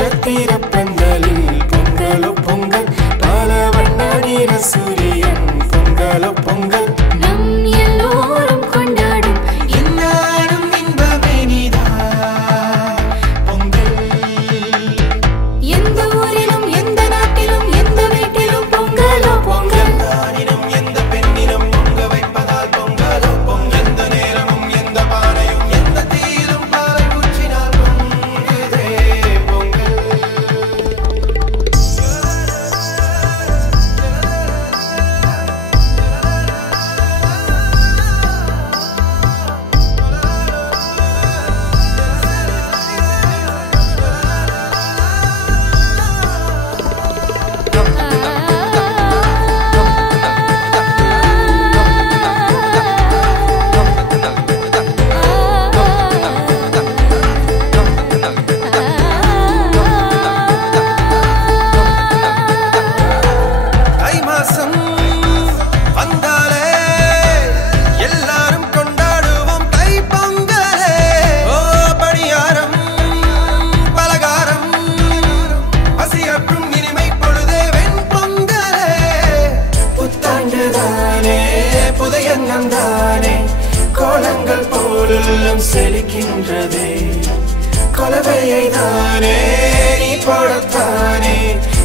நட்சத்திர பந்தலில் பொங்கலோ பொங்கல் பல வண்ண நிற சூரியன் பொங்கலோ பொங்கல் நம் எல்லோரும் கொண்டாடும் என்னாலும் இன்பமே நீதான் பொங்கல் எந்த ஊரிலும் எந்த நாட்டிலும் எந்த வீட்டிலும் பொங்கலோ பொங்கல் ஆணினம் எந்த பெண்ணினம் பொங்க வைப்பதால் பொங்கலோ பொங்கல் எந்த நேரமும் எந்த பானையும் எந்த தீயிலும் பாலை ஊற்றினால் பொங்குதே பொங்கல் தை மாசம் வந்தாலே எல்லாரும் கொண்டாடுவோம் தை பொங்கலே ஓ பணியாரம் பலகாரம் பசியற்றும் இனிமை பொழுதே வெண் பொங்கலே புத்தாண்டு தானே புதையன்னம் தானே கோலங்கள் போலும் செழிக்கின்றதே கொலவையை தானே நீ போடத்தானே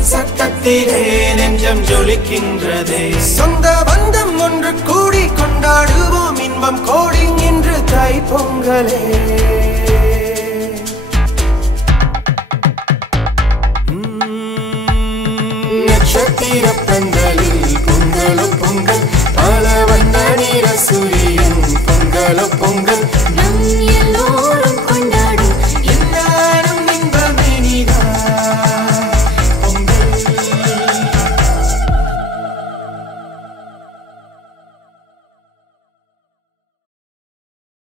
சத்தத்திலே நெஞ்சம் ஜொலிக்கின்றதே சொந்த பந்தம் ஒன்று கூடி கொண்டாடுவோம் இன்பம் கோடி இன்று தை பொங்கலே நட்சத்திர